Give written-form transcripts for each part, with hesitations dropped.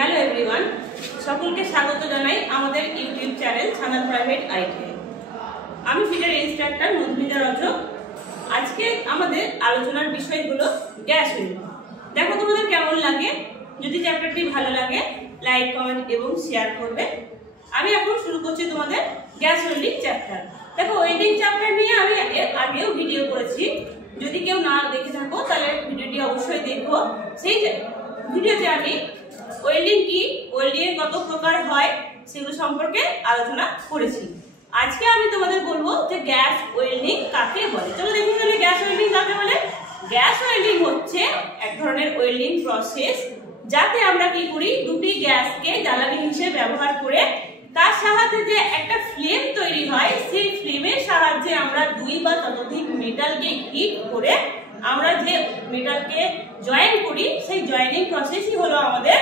Hello everyone, সকলকে স্বাগত জানাই আমাদের ইউটিউব চ্যানেল ছানার প্রাইভেট আইটি। আমি ফিটার ইনস্ট্রাক্টর মধুমিতা রজক। আজকে আমাদের আলোচনার বিষয় হলো গ্যাস ওয়েল্ডিং। দেখো তোমাদের কেমন লাগে, যদি চ্যাপ্টারটি ভালো লাগে লাইক, কমেন্ট এবং শেয়ার করবে। আমি এখন শুরু করছি তোমাদের গ্যাস ওয়েল্ডিং চ্যাপ্টার। দেখো, ওয়েল্ডিং চ্যাপ্টার নিয়ে আমি এর আগেও ভিডিও করেছি, যদি কেউ না দেখে থাকো তাহলে ভিডিওটি অবশ্যই দেখো। সেই ভিডিওতে আমি ওয়েল্ডিং কি, ওয়েল্ডিং এর কত প্রকার হয় সেগুলো সম্পর্কে আলোচনা করেছি। আজকে আমি তোমাদের বলবো যে গ্যাস ওয়েল্ডিং কাকে বলে। চলো দেখুন তাহলে গ্যাস ওয়েল্ডিং কাকে বলে। গ্যাস ওয়েল্ডিং হচ্ছে এক ধরনের ওয়েল্ডিং প্রসেস, যাতে আমরা কি করি, দুটি গ্যাসকে জ্বালানি হিসেবে ব্যবহার করে তার সাহায্যে যে একটা ফ্লেম তৈরি হয়, সেই ফ্লেমের সাহায্যে আমরা দুই বা ততোধিক মেটালকে হিট করে আমরা যে মেটালকে জয়েন করি, সেই জয়েনিং প্রসেসই হলো আমাদের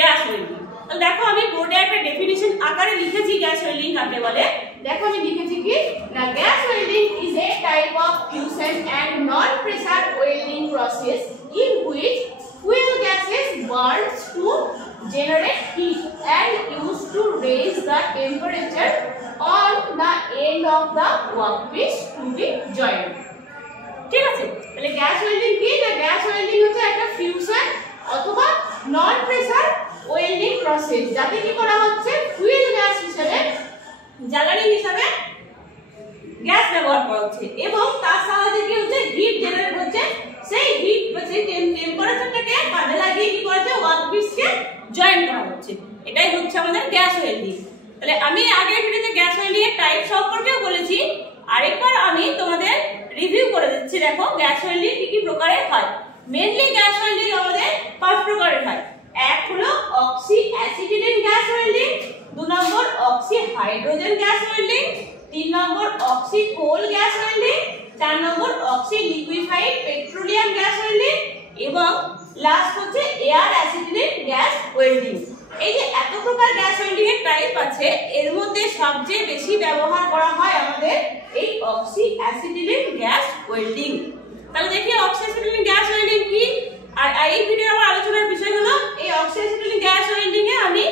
গ্যাস ওয়েল্ডিং। তো দেখো, আমি বোর্ডে একটা ডেফিনিশন আকারে লিখেছি গ্যাস ওয়েল্ডিং কাকে বলে। দেখো আমি লিখেছি কি না, gas welding is a type of quiescent and non pressure welding process in which fuel gases burns to generate heat and used to raise the temperature on the end of the workpiece to be joined. ঠিক আছে, তাহলে gas welding কি না, gas welding হচ্ছে একটা fusion অথবা নন pressure welding process, যাতে কি করা হচ্ছে, ফুয়েল গ্যাস হিসেবে, জ্বালানি হিসেবে গ্যাস ব্যবহার করা হচ্ছে এবং তার সাহায্যে কি হচ্ছে, হিট জেনারেট হচ্ছে। সেই হিট বা সেই টেম্পারেচারটাকে কাজে লাগিয়ে কি করা হচ্ছে, ওয়ার্কপিসকে জয়েন করা হচ্ছে। এটাই হচ্ছে আমাদের গ্যাস ওয়েল্ডিং। তাহলে আমি আগের ভিডিওতে গ্যাস ওয়েল্ডিং এর টাইপ সম্পর্কেও বলেছি, আরেকবার আমি তোমাদের রিভিউ করে দিচ্ছি। দেখো, গ্যাস ওয়েল্ডিং কি কি প্রকারের হয়। মেইনলি গ্যাস ওয়েল্ডিং আমাদের 5 প্রকারের হয়। এক হলো oxy acetylene gas welding, 2 number oxy hydrogen gas welding, 3 number oxy coal gas welding, 4 number oxy liquefied petroleum gas welding এবং লাস্ট হচ্ছে এয়ার অ্যাসিটিলিন গ্যাস ওয়েল্ডিং। এই যে এত প্রকার গ্যাস ওয়েল্ডিং এর টাইপ আছে, এর মধ্যে সবচেয়ে বেশি ব্যবহার করা হয় আমাদের এই অক্সি অ্যাসিটিলিন গ্যাস ওয়েল্ডিং। তাহলে দেখি অক্সি অ্যাসিটিলিন গ্যাস ওয়েল্ডিং কি। আর এই ভিডিওর আমার আলোচনার বিষয় হলো এই অক্সি অ্যাসিটিলিন গ্যাস ওয়েল্ডিং এ আমি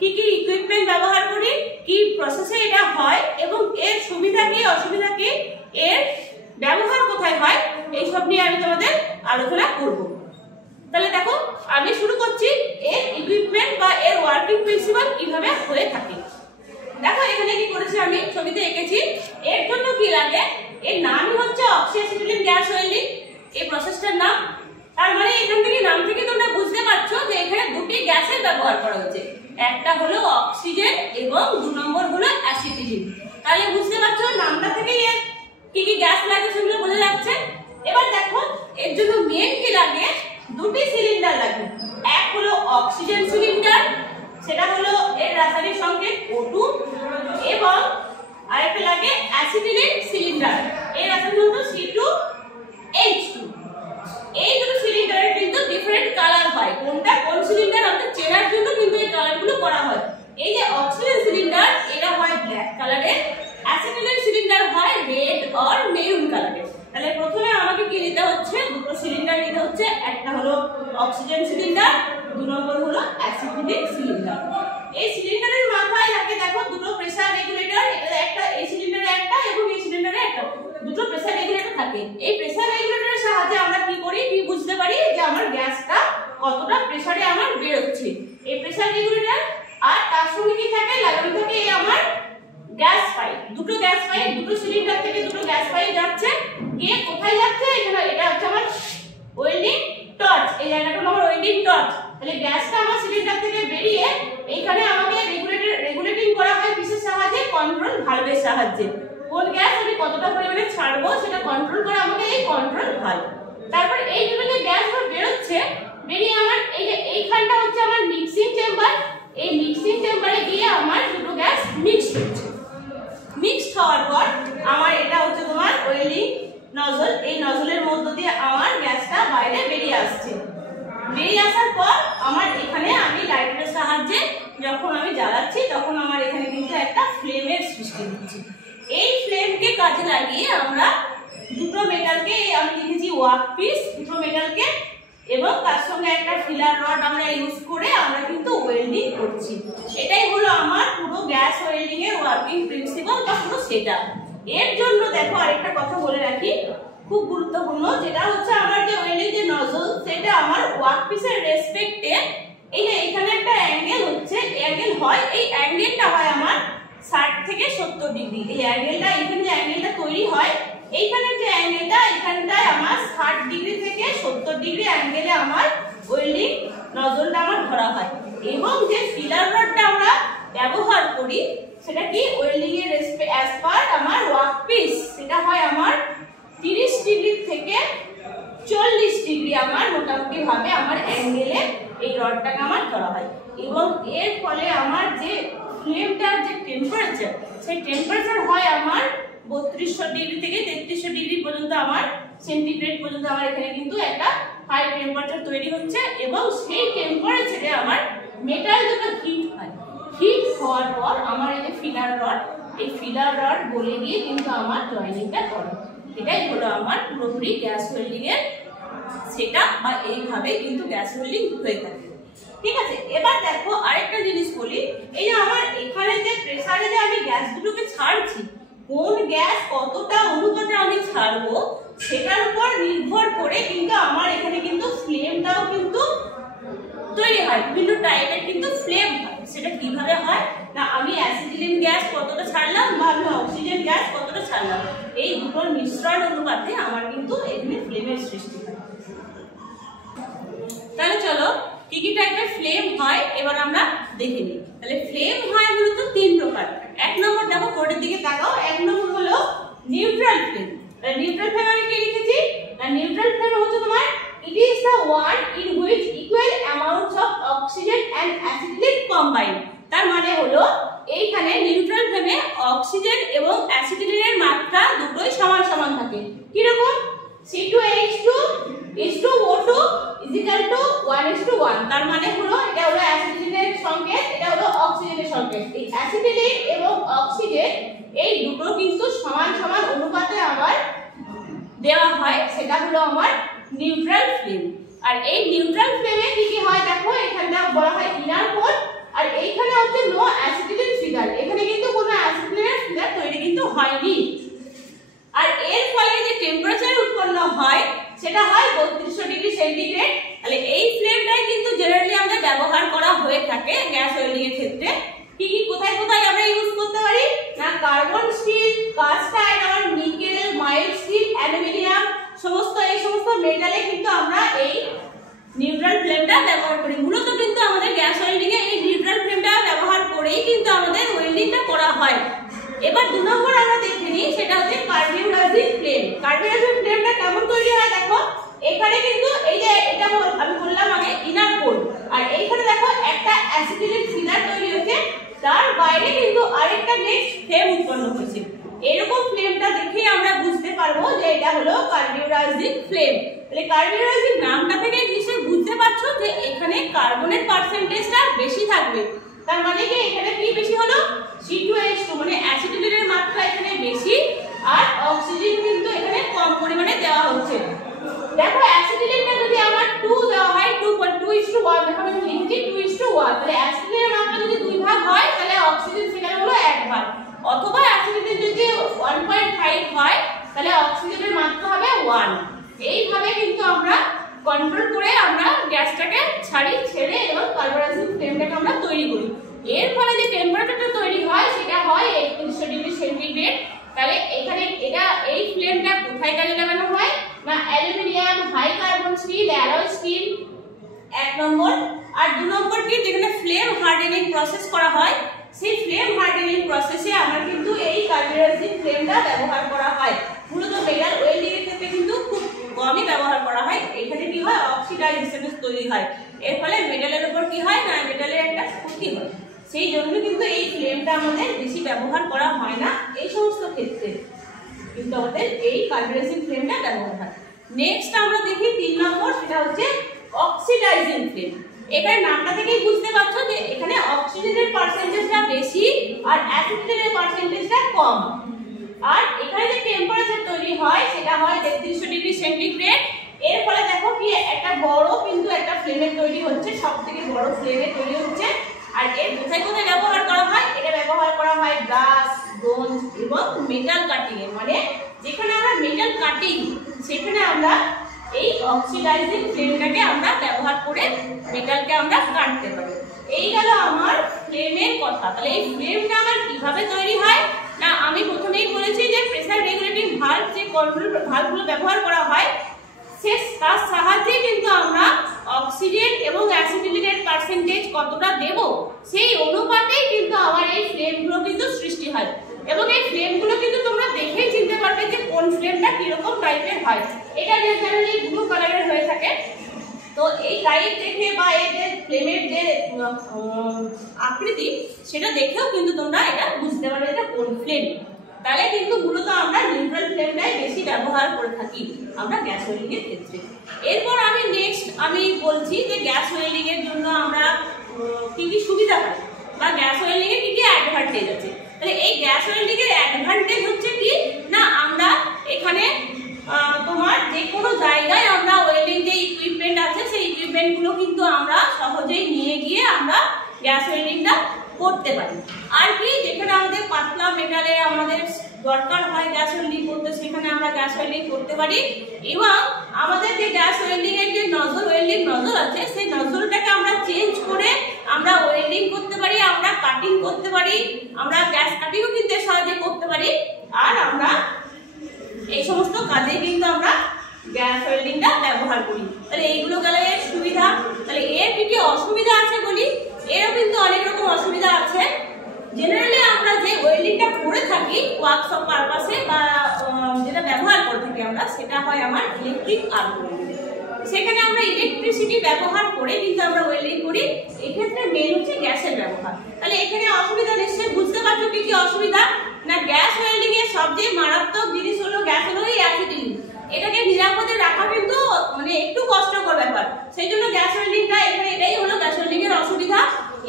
কি কি ইকুইপমেন্ট ব্যবহার করি, কি প্রসেসে এটা হয় এবং এর সুবিধা কি অসুবিধা কি, এর ব্যবহার কোথায় হয়, এই সব নিয়ে আমি তোমাদের আলোচনা করব। তাহলে দেখো, আমি শুরু করছি এর ইকুইপমেন্ট বা এর ওয়ার্কিং প্রিন্সিপাল কিভাবে হয়ে থাকে। দেখো, এখানে কি করেছি, আমি ছবিতে এঁকেছি। এর জন্য কি লাগে, এর নামই হচ্ছে অক্সি অ্যাসিটিলিন গ্যাস ওয়েল্ডিং, এই প্রসেসটার নাম। তার মানে এখান থেকে নাম থেকে তোমরা বুঝতে পারছো যে এখানে দুটি গ্যাসের ব্যবহার করা হচ্ছে, একটা হলো অক্সিজেন এবং 2 নম্বর হলো অ্যাসিটিলিন। তাহলে বুঝতে পারছো নামটা থেকে এর কি কি গ্যাস লাগে সেগুলো বোঝা যাচ্ছে। এবার দেখো, এর জন্য মেন কি লাগে, দুটি সিলিন্ডার লাগে। এক হলো অক্সিজেন সিলিন্ডার, সেটা হলো এর রাসায়নিক সংকেত O2, এবং আরেকটা লাগে অ্যাসিটিলিন সিলিন্ডার, এর রাসায়নিক সংকেত C2H2। এই দুটো সিলিন্ডারের কিন্তু ডিফারেন্ট কালার হয়, কোনটা কোন সিলিন্ডার আমাদের চেনার জন্য কিন্তু এই কালারগুলো করা হয়। এই যে অক্সিজেন সিলিন্ডার, এটা হয় ব্ল্যাক কালারের, অ্যাসিটিলিন সিলিন্ডার হয় রেড অর মেরুন কালারের। তাহলে প্রথমে আমাকে কি নিতে হচ্ছে, দুটো সিলিন্ডার নিতে হচ্ছে, একটা হলো অক্সিজেন সিলিন্ডার, 2 নম্বর হলো অ্যাসিটিলিন সিলিন্ডার। এই সিলিন্ডারের মাথায় থাকে দেখো দুটো প্রেসার রেগুলেটর, এটা একটা, এই সিলিন্ডারে একটা এবং এই সিলিন্ডারে একটা, দুটো প্রেসার রেগুলেটর থাকে। এই প্রেসার রেগুলেটরের সাহায্যে আমরা কি করি, কি বুঝতে পারি যে আমার গ্যাসটা কতটা প্রেসারে আমার বের হচ্ছে, এই প্রেসার রেগুলেটর। আর তার সঙ্গে কি থাকে, লাগানো থাকে এই আমার গ্যাস পাইপ, দুটো গ্যাস পাইপ, দুটো সিলিন্ডার থেকে দুটো গ্যাস পাইপ যাচ্ছে। গিয়ে কোথায় যাচ্ছে, এখানে এটা হচ্ছে আমার ওয়েল্ডিং টর্চ, এই জায়গাটা হলো আমার ওয়েল্ডিং টর্চ। তাহলে গ্যাসটা আমার সিলিন্ডার থেকে বেরিয়ে এইখানে আমাকে রেগুলেটিং করা হয় কিসের সাহায্যে, কন্ট্রোল ভালভের সাহায্যে। কোন গ্যাস আমি কতটা পরিমাণে ছাড়বো সেটা কন্ট্রোল করে আমাকে এই কন্ট্রোল ভালভ। তারপর এই দুটো যে গ্যাস বেরোচ্ছে, বেরিয়ে আমার এই যে এইখানটা হচ্ছে আমার মিক্সিং চেম্বার, এই মিক্সিং চেম্বারে গিয়ে আমার দুটো গ্যাস মিক্স হচ্ছে। মিক্সড হওয়ার পর আমার এটা হচ্ছে তোমার ওয়েল্ডিং নজল, এই নজলের মধ্য দিয়ে আমার গ্যাসটা বাইরে বেরিয়ে আসছে। বেরিয়ে আসার পর আমার এখানে আমি লাইটারের সাহায্যে যখন আমি জ্বালাচ্ছি, তখন আমার এখানে কিন্তু একটা ফ্লেমের সৃষ্টি হচ্ছে। এই ফ্লেমকে কাজে লাগিয়ে আমরা দুটো মেটালকে, আমি লিখেছি ওয়ার্কপিস, দুটো মেটালকে এবং তার সঙ্গে একটা ফিলার রড আমরা ইউজ করে আমরা কিন্তু ওয়েল্ডিং করছি। এটাই হলো আমার পুরো গ্যাস ওয়েল্ডিং এর ওয়ার্কিং প্রিন্সিপাল বা পুরো সেটআপ। এর জন্য দেখো আরেকটা কথা বলে রাখি, খুব গুরুত্বপূর্ণ, যেটা হচ্ছে আমার যে ওয়েল্ডিং যে নজল সেটা আমার ওয়ার্কপিসের রেসপেক্টে এই যে এখানে একটা অ্যাঙ্গেল হচ্ছে, অ্যাঙ্গেল হয়, এই অ্যাঙ্গেলটা হয় আমার 60 থেকে 70 ডিগ্রি। এই অ্যাঙ্গেলটা এখানে যে অ্যাঙ্গেলটা তৈরি হয়, এইখানে যে অ্যাঙ্গেলটা এখানটায় আমার 60 ডিগ্রি থেকে 70 ডিগ্রি অ্যাঙ্গেলে আমার ওয়েল্ডিং নজলটা আমার ধরা হয়। এবং যে ফিলার রডটা আমরা ব্যবহার করি সেটা কি ওয়েল্ডিং এর অ্যাজ পার আমার ওয়ার্কপিস, সেটা হয় আমার 30 ডিগ্রি থেকে 40 ডিগ্রি আমার মোটামুটি ভাবে আমার অ্যাঙ্গেলে এই রডটাকে আমার ধরা হয়। এবং এর ফলে আমার যে ফ্লেমটার যে টেম্পারেচার, সেই টেম্পারেচার হয় আমার 3200 ডিগ্রি থেকে 3300 ডিগ্রি পর্যন্ত আমার সেন্টিগ্রেড পর্যন্ত আমার এখানে কিন্তু একটা হাই টেম্পারেচার তৈরি হচ্ছে। এবং সেই টেম্পারেচারে আমার মেটাল যখন হিট হয়, হিট হওয়ার পর আমার এই যে ফিলার রড, এই ফিলার রড গলে গিয়ে কিন্তু আমার জয়েনিংটা করে। এটাই হলো আমার পুরোপুরি গ্যাস ওয়েল্ডিং এর সেটআপ, বা এইভাবে কিন্তু গ্যাস ওয়েল্ডিং হয়ে থাকে। ঠিক আছে, এবার দেখো আরেকটা জিনিস বলি, এই যে আমার এখানে যে প্রেসারে যে আমি গ্যাসগুলোকে ছাড়ছি, কোন গ্যাস কতটা অনুপাতে আমি ছাড়বো সেটার উপর নির্ভর করে কিন্তু আমার এখানে কিন্তু ফ্লেমটাও কিন্তু তৈরি হয়। বিভিন্ন টাইপের কিন্তু ফ্লেম হয়। সেটা কিভাবে হয় না, আমি অ্যাসিটিলিন গ্যাস কতটা ছাড়লাম বা আমি অক্সিজেন গ্যাস কতটা ছাড়লাম, এই দুটোর মিশ্রণ অনুপাতে আমার কিন্তু এখানে ফ্লেমের সৃষ্টি হয়। তাহলে চলো কি কি টাইপের ফ্লেম হয় এবার আমরা দেখে নিই। তাহলে ফ্লেম হয় মূলত 3 প্রকার। এক নম্বর দেখো বোর্ডের দিকে তাকাও, এক নম্বর হলো নিউট্রাল ফ্লেম। তাহলে নিউট্রাল ফ্লেম আমি কি লিখেছি না, নিউট্রাল ফ্লেম হচ্ছে তোমার it is the one in which equal amounts of oxygen and acetylene combine। তার মানে হলো এইখানে নিউট্রাল ফ্লেমে অক্সিজেন এবং অ্যাসিটিলিনের মাত্রা দুটোই সমান সমান থাকে। কি রকম, C2H2 H2O2 1:1। তার মানে হলো এটা হলো অ্যাসিটিলিনের সংকেত, এটা হলো অক্সিজেনের সংকেত। এই অ্যাসিটিলিন এবং অক্সিজেন এই দুটো কিন্তু সমান সমান অনুপাতে আবার দেওয়া হয়, সেটা হলো আমার নিউট্রাল ফ্লেম। আর এই নিউট্রাল ফ্লেমে কি কি হয় দেখো, এখানটা বলা হয় ইনার কোর, আর এইখানে হচ্ছে নো অ্যাসিটিলিন ফিগার, এখানে কিন্তু কোনো অ্যাসিটিলিনের ফিগার তৈরি কিন্তু হয়নি। আর এর ফলে যে টেম্পারেচার উৎপন্ন হয় সেটা হয় 3200 ডিগ্রি সেন্টিগ্রেড। তাহলে এই ফ্লেমটাই কিন্তু জেনারেলি আমাদের ব্যবহার করা হয়ে থাকে গ্যাস ওয়েল্ডিং এর ক্ষেত্রে। কি কি কোথায় কোথায় আমরা ইউজ করতে পারি না, carbon still, cast iron, nickel, mild still, aluminium, সমস্ত এই সমস্ত মেটালে কিন্তু আমরা এই নিউট্রাল ফ্লেমটা ব্যবহার করি। মূলত কিন্তু আমাদের গ্যাস ওয়েল্ডিং এ এই নিউট্রাল ফ্লেমটা ব্যবহার করেই কিন্তু আমাদের ওয়েল্ডিংটা করা হয়। এবার 2 নম্বর আমরা দেখে নিই, সেটা হচ্ছে কার্বোরাইজিং ফ্লেম। কার্বোরাইজিং ফ্লেমটা কেমন তৈরি হয় দেখো, এখানে কিন্তু এই যে এটা আমি বললাম আগে ইনার কোর, আর এইখানে দেখো একটা অ্যাসিটিলিন ফিগার তৈরি হয়েছে, তার বাইরে কিন্তু আরেকটা নেক্সট ফ্লেম উৎপন্ন হয়েছে। এরকম ফ্লেমটা দেখে আমরা বুঝতে পারবো যে এটা হলো কার্বোরাইজিং ফ্লেম। তাহলে কার্বোরাইজিং নামটা থেকে নিশ্চয়ই বুঝতে পারছো যে এখানে কার্বনের পার্সেন্টেজটা বেশি থাকবে। তার মানে কি এখানে কি বেশি হলো, C2H2 মানে অ্যাসিটিলিনের মাত্রা এখানে বেশি, আর অক্সিজেন কিন্তু এখানে কম পরিমাণে দেওয়া হচ্ছে। দেখো অ্যাসিটিলিনটা যদি আমার 2 দেওয়া হয়, 2:1 দেখো আমি লিখছি 2:1, তাহলে অ্যাসিটিলিনের মাত্রা যদি 2 ভাগ হয় তাহলে অক্সিজেন সেখানে হলো 1 ভাগ, অথবা অ্যাসিটিলিন যদি 1.5 হয় তাহলে অক্সিজেনের মাত্রা হবে 1। এইভাবে কিন্তু আমরা কন্ট্রোল করে আমরা গ্যাসটাকে ছেড়ে এবং কার্বোরাইজিং ফ্লেমটাকে আমরা তৈরি করি। এর ফলে যে টেম্পারেচারটা তৈরি হয় সেটা হয় 3100 ডিগ্রি সেন্টিগ্রেড। তাহলে এখানে এটা এই ফ্লেমটা কোথায় কাজে লাগানো হয় না, aluminium, high carbon steel, alloy steel 1 number. আর 2 নম্বর কি, যেখানে ফ্লেম হার্ডেনিং প্রসেস করা হয়, সেই ফ্লেম হার্ডেনিং প্রসেসে আমরা কিন্তু এই কার্বোরাইজিং ফ্লেমটা ব্যবহার করা হয়। মূলত মেটাল ওয়েল্ডিং এর ক্ষেত্রে কিন্তু খুব কমই ব্যবহার করা হয়। এখানে কি হয়, অক্সিডাইজেশন তৈরি হয়, এর ফলে মেটালের উপর কি হয় না, মেটালের একটা ক্ষতি হয়। সেই জন্য কিন্তু এই ফ্লেমটা আমাদের বেশি ব্যবহার করা হয় না এই সমস্ত ক্ষেত্রে, কিন্তু আমাদের এই কার্বোরাইজিং ফ্লেমটা ব্যবহার হয়। নেক্সট আমরা দেখি 3 নম্বর, সেটা হচ্ছে অক্সিডাইজিং ফ্লেম। এখানে নামটা থেকেই বুঝতে পারছো যে এখানে অক্সিজেনের পার্সেন্টেজটা বেশি আর অ্যাসিটিলিনের পার্সেন্টেজটা কম। আর এখানে যে টেম্পারেচার তৈরি হয় সেটা হয় 3300 ডিগ্রি সেন্টিগ্রেড। এর ফলে দেখো কি একটা বড় কিন্তু একটা ফ্লেমের তৈরি হচ্ছে, সবথেকে বড় ফ্লেমের তৈরি হচ্ছে। আর এর কোথায় কোথায় ব্যবহার করা হয়? এটা ব্যবহার করা হয় ব্রাশ, ব্রোঞ্জ এবং মেটাল কাটিং এ, মানে যেখানে আমরা মেটাল কাটিং সেখানে আমরা এই অক্সিডাইজিং ফ্লেমটাকে আমরা ব্যবহার করে মেটালকে আমরা কাটতে পারি। এই গেল আমার ফ্লেমের কথা। তাহলে এই ফ্লেমটা আমার কিভাবে তৈরি হয় না, আমি প্রথমেই বলেছি যে প্রেসার রেগুলেটিং ভালভ, যে কন্ট্রোল ভালভগুলো ব্যবহার করা হয় তার সাহায্যে কিন্তু আমরা অক্সিজেন এবং অ্যাসিটিলিনের পার্সেন্টেজ কতটা দেব সেই অনুপাতেই কিন্তু আমার এই ফ্লেমগুলো কিন্তু সৃষ্টি হয়। এবং এই ফ্লেমগুলো কিন্তু তোমরা দেখেই চিনতে পারবে যে কোন ফ্লেমটা কিরকম টাইপের হয়। এটা জেনারেলি ব্লু কালারের হয়ে থাকে, তো এই টাইপ দেখে বা এই যে ফ্লেমের যে আকৃতি সেটা দেখেও কিন্তু তোমরা এটা বুঝতে পারবে এটা কোন ফ্লেম। তাহলে কিন্তু মূলত আমরা নিউট্রাল ফ্লেমটাই বেশি ব্যবহার করে থাকি আমরা গ্যাস ওয়েল্ডিং এর ক্ষেত্রে। এরপর আমি নেক্সট বলছি যে গ্যাস ওয়েল্ডিং এর জন্য আমরা কি কি সুবিধা পাই বা গ্যাস ওয়েল্ডিং এর কি কি অ্যাডভান্টেজ আছে। তাহলে এই গ্যাস ওয়েল্ডিং এর অ্যাডভান্টেজ হচ্ছে কি না, আমরা এখানে তোমার যে কোনো জায়গায় আমরা ওয়েল্ডিং যে ইকুইপমেন্ট আছে সেই ইকুইপমেন্টগুলো কিন্তু আমরা সহজেই নিয়ে গিয়ে আমরা গ্যাস ওয়েল্ডিংটা করতে পারি। আর কি যেখানে আমাদের পাতলা মেটালে আমাদের দরকার হয় গ্যাস ওয়েল্ডিং করতে সেখানে আমরা গ্যাস ওয়েল্ডিং করতে পারি। এবং আমাদের যে গ্যাস ওয়েল্ডিং এর যে ওয়েল্ডিং নজল আছে সেই নজলটাকে আমরা চেঞ্জ করে আমরা ওয়েল্ডিং করতে পারি, আমরা কাটিং করতে পারি, আমরা গ্যাস কাটিংও কিন্তু সহজে করতে পারি। আর আমরা এই সমস্ত কাজে কিন্তু আমরা গ্যাস ওয়েল্ডিংটা ব্যবহার করি। তাহলে এইগুলো গেল এর সুবিধা। তাহলে এর কি কি অসুবিধা আছে বলি, এরও কিন্তু অনেক রকম অসুবিধা আছে। জেনারেলি আমরা যে ওয়েল্ডিংটা করে থাকি ওয়ার্কশপ পারপাসে বা যেটা ব্যবহার করে থাকি আমরা, সেটা হয় আমার ইলেকট্রিক আর্ক ওয়েল্ডিং। সেখানে আমরা ইলেকট্রিসিটি ব্যবহার করে কিন্তু আমরা ওয়েল্ডিং করি, এক্ষেত্রে মেন হচ্ছে গ্যাসের ব্যবহার। তাহলে এখানে অসুবিধা নিশ্চয়ই বুঝতে পারছো কি কি অসুবিধা না, গ্যাস ওয়েল্ডিং এর সবচেয়ে মারাত্মক জিনিস হলো গ্যাস হলো এই অ্যাসিটিলিন। এটাকে নিরাপদে রাখা কিন্তু মানে একটু কষ্টকর ব্যাপার, সেই জন্য গ্যাস ওয়েল্ডিংটা এখানে এটাই হলো গ্যাস ওয়েল্ডিং এর অসুবিধা।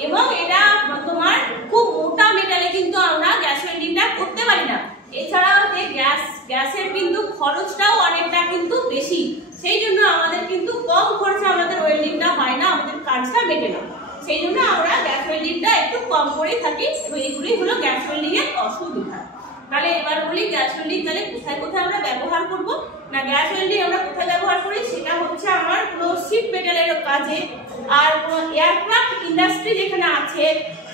এবং এটা তোমার খুব মোটা মেটালে কিন্তু আমরা গ্যাস ওয়েল্ডিংটা করতে পারি না। এছাড়াও যে গ্যাসের কিন্তু খরচটাও অনেকটা কিন্তু বেশি, সেই জন্য আমাদের কিন্তু কম খরচে আমাদের ওয়েল্ডিংটা হয় না, আমাদের কাজটা মেটে না। সেই জন্য আমরা গ্যাস ওয়েল্ডিংটা একটু কম করে থাকি এবং এগুলি হলো গ্যাস ওয়েল্ডিং এর অসুবিধা। তাহলে এবার বলি গ্যাস ওয়েল্ডিং তাহলে কোথায় কোথায় আমরা ব্যবহার করব না, গ্যাস ওয়েল্ডিং আমরা কোথায় ব্যবহার করি সেটা হচ্ছে আমার কোনো শীট মেটালের কাজে, আর কোনো এয়ারক্রাফট ইন্ডাস্ট্রি যেখানে আছে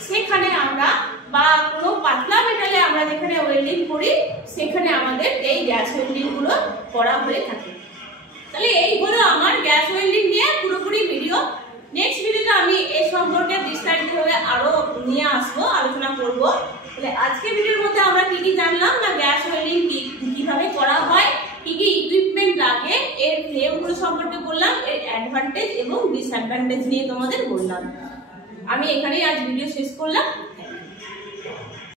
সেখানে আমরা, বা কোনো পাতলা মেটালে আমরা যেখানে ওয়েল্ডিং করি সেখানে আমাদের এই গ্যাস ওয়েল্ডিং গুলো করা হয়ে থাকে। তাহলে এই হলো আমার গ্যাস ওয়েল্ডিং নিয়ে পুরোপুরি ভিডিও। নেক্সট ভিডিওতে আমি এই সম্পর্কে বিস্তারিতভাবে আরো নিয়ে আসবো, আলোচনা করব। তাহলে আজকে ভিডিওর মধ্যে আমরা কি কি জানলাম না, গ্যাস ওয়েল্ডিং কিভাবে করা হয়, কি কি ইকুইপমেন্ট লাগে, এর ফ্লেমগুলো সম্পর্কে বললাম, এর অ্যাডভান্টেজ এবং ডিসঅ্যাডভান্টেজ নিয়ে তোমাদের বললাম। আমি এখানেই আজ ভিডিও শেষ করলাম।